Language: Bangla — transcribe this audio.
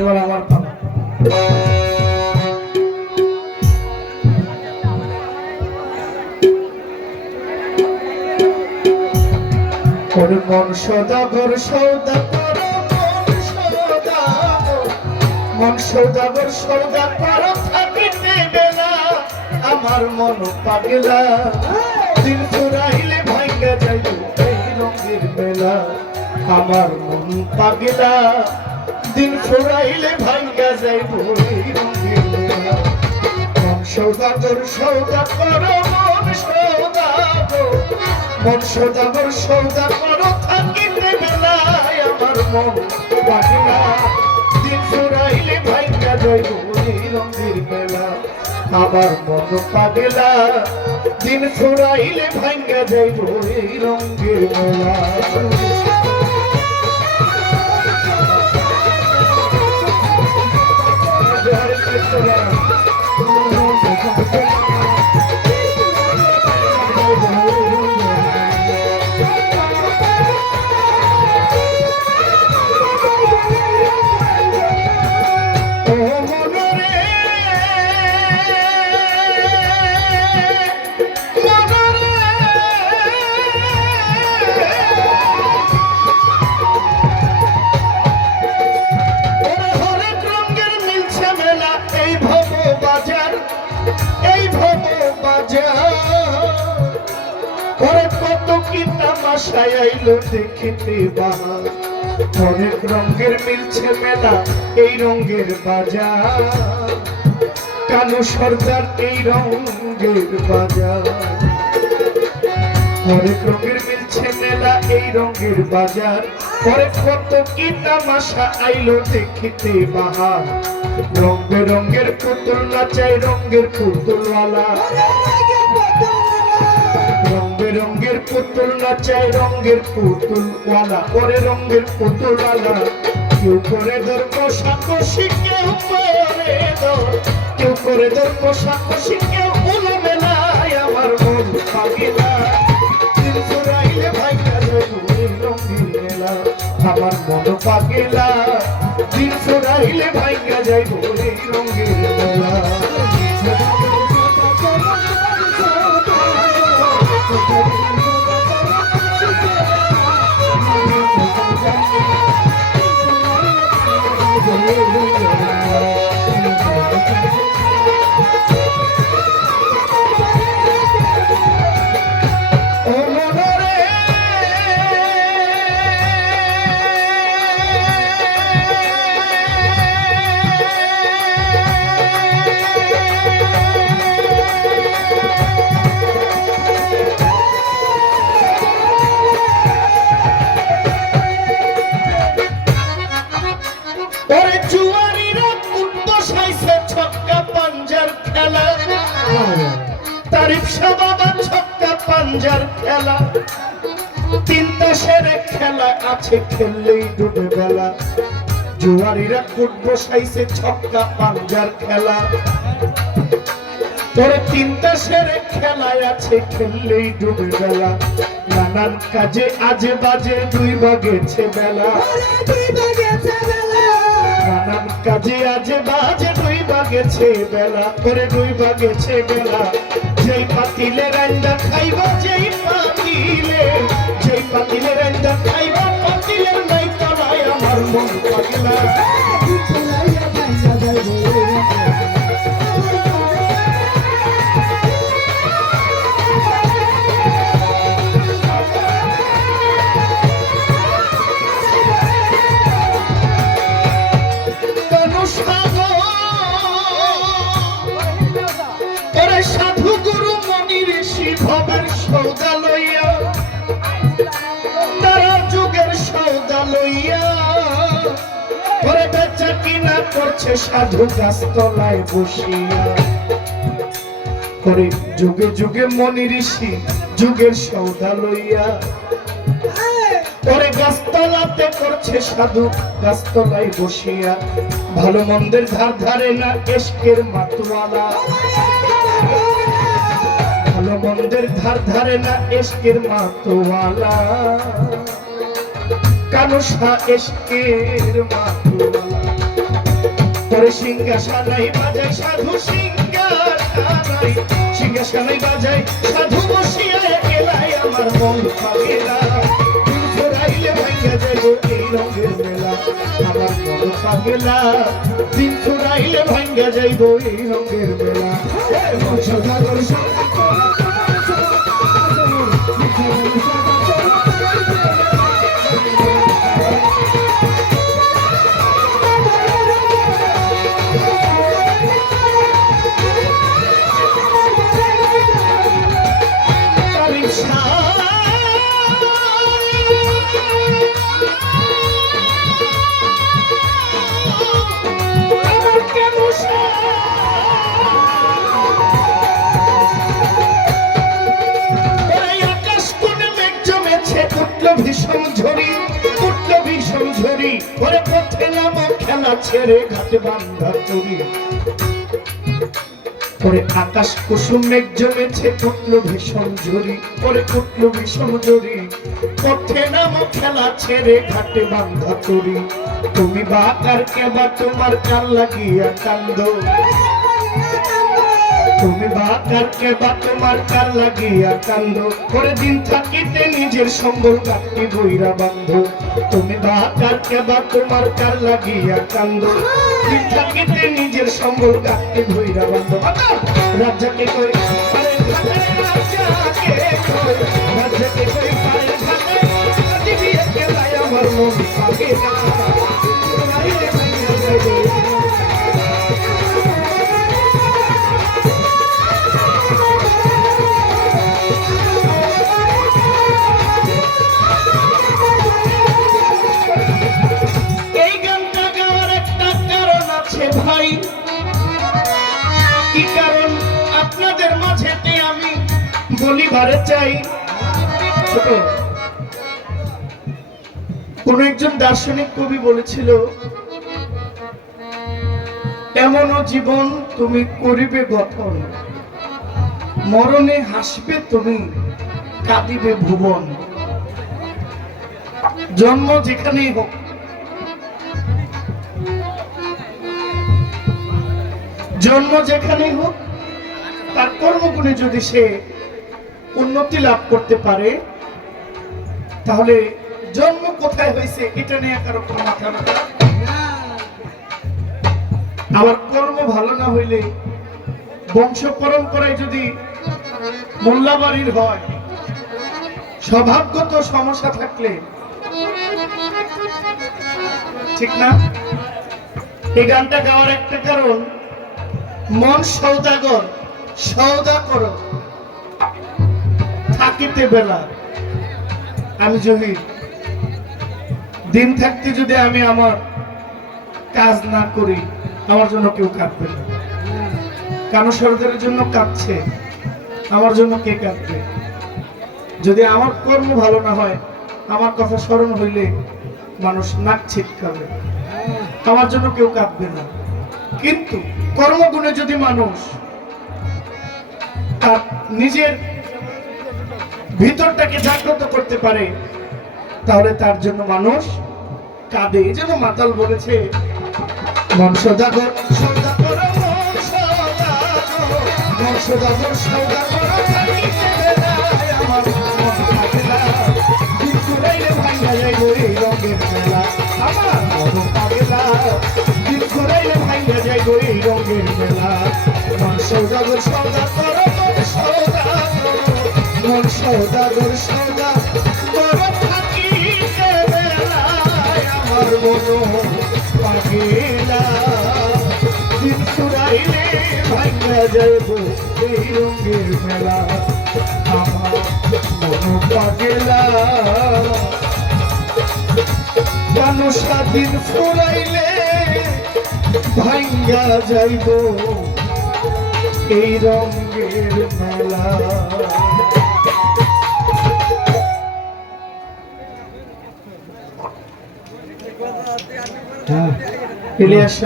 এবার আমার মন সৌদাগর মন সদাগর মন সৌদাগর সৌদাগর থাকিতে বেলা আমার মন পাগলা। দিন ফুরাইলে ভাঙ্গা যাইব এই রঙের বেলা আমার মন পাগলা। দিন ফুরাইলে ভাঙ্গা রঙের বেলা মন সৌদাগর সৌদাগর মন সৌদাগর মন সদাগর সৌদা করো থাকিতে আমার মন পাগলা দিন ফুরাইলে জয়ব এই রঙের বেলা আমার মন পাগলা। দিন ফুরাইলে ভাঙ্গা এই রঙের বেলা আইলো দেখিতে অনেক রঙের মিলছে মেলা, এই রঙের বাজার। কালো সর্দার, এই রঙের বাজার। অনেক রঙের মিলছে মেলা, এই রঙের বাজার। পরে কত কি তামাশা আইলো দেখিতে বাহার। রং বেরঙ্গের পুতুল নাচাই রঙের পুতুলওয়ালা। রং বেরঙ্গের পুতুল নাচাই রঙের পুতুলওয়ালা, পরে রঙের পুতুলওয়ালা। কেউ করে ধর কষাকষি কেউ করে কেউ করে ধর কষাকষি কেউ উলামে নাই আমার মন রঙিন মেলা, আমার মন পাগিলা Thank you. তারিফ বাবা ছক্কা পাঞ্জার খেলা। তিনটা সেরে খেলা আছে খেললেই ডুবে বেলা। জুয়ারিরা কুট বসাইছে ছক্কা পাঞ্জার খেলা। তোরে তিনটা সেরে খেলায় আছে খেললেই ডুবে বেলা। নানান কাজে আজে বাজে দুই বাগেছে বেলা। নানান কাজে আজে বাজে দুই বাগেছে বেলা। করে দুই বাগেছে বেলা। যেই পাতিলে রান্দা খাইবা যেই পাতিলে যেই পাতিলে রান্দা খাইবা পাতিলের নাই তলায় আমার মন পাগলা সাগর করছে সাধু গাছতলায় বসিয়া। করে যুগে যুগে মনি ঋষি যুগের সৌদা লইয়া। গাছতলাতে করছে সাধু গাছতলায় বসিয়া। ভালো মন্দের ধার ধারে না এসকের মাতুয়ালা ভালো মন্দের ধার ধারে না এসকের মাতুয়ালা কানুষা এসকের মাতুয়ালা তোরে সিংহাসনাই বাজাই সাধু সিংহাসনাই সিংহাসনাই বাজাই সাধু বসিয়া একেলাই আমার মন পাগেলা দিন ফুরাইলে ভাঙ্গা যাইব এই রঙের মেলা আমার মন পাগেলা দিন ফুরাইলে ভাঙ্গা যাইব এই রঙের মেলা এ মন ভীষণ ঝড়ি উঠল ভীষণ ঝড়ি ওরে পথে নামো খেলা ছেড়ে ঘাটে বান্ধা চুরি। ওরে আকাশ কুসুম মেঘ জমেছে উঠল ভীষণ ঝড়ি ওরে উঠল ভীষণ ঝড়ি পথে নামো খেলা ছেড়ে ঘাটে বান্ধা চুরি। তুমি বা কার কেবা তোমার কান লাগিয়া কান্দ। তুমি বা কারকে বা তোমার কার লাগিয়া কান্দ। করে দিন থাকিতে নিজের সম্বল কাটি বইরা বান্ধ তুমি বা কাটকে বা তোমার কার লাগিয়া কান্দ? থাকিতে নিজের সম্বল কাটি বইরা বান্ধ রাজাকে কই? রাজাকে কই? আমার মন আছে ভাই। কি কারণ আপনাদের মাঝেতে আমি বলিবারে চাই? কোন একজন দার্শনিক কবি বলেছিল, এমনও জীবন তুমি করিবে গঠন, মরণে হাসবে তুমি, কাঁদিবে ভুবন। জন্ম যেখানেই হোক জন্ম যেখানেই হোক, তার কর্মগুণে যদি সে উন্নতি লাভ করতে পারে, তাহলে জন্ম কোথায় হয়েছে এটা নিয়ে কারও কোনো মাথা আবার কর্ম ভালো না হইলে বংশ পরম্পরায় যদি মোল্লাবাড়ির হয় স্বভাবগত সমস্যা থাকলে, ঠিক না? এই গানটা গাওয়ার একটা কারণ মন সৌদাগর সৌদা করো। থাকিতে বেলা। আমি যদি দিন থাকতে যদি আমি আমার কাজ না করি, আমার জন্য কেউ কাঁদবে না। কানো সরকারের জন্য কাঁদছে, আমার জন্য কে কাঁদবে? যদি আমার কর্ম ভালো না হয়, আমার কথা স্মরণ হইলে মানুষ নাক ছিটকাবে। আমার জন্য কেউ কাঁদবে না। কিন্তু কর্মগুণে যদি মানুষ তার নিজের ভিতরটাকে জাগ্রত করতে পারে তাহলে তার জন্য মানুষ কাঁদে এই জন্য মাতাল বলেছে মন মন মন মন। মন সদাগর সদাগর মন সদাগর মন সদাগর সদাগর থাকিতে বেলায় আমার মন পাগলা দিন পাগলা মানুষ দিন ফুরাইলে ভাঙ্গা যাইব। এই রঙের মেলা ইলিয়াস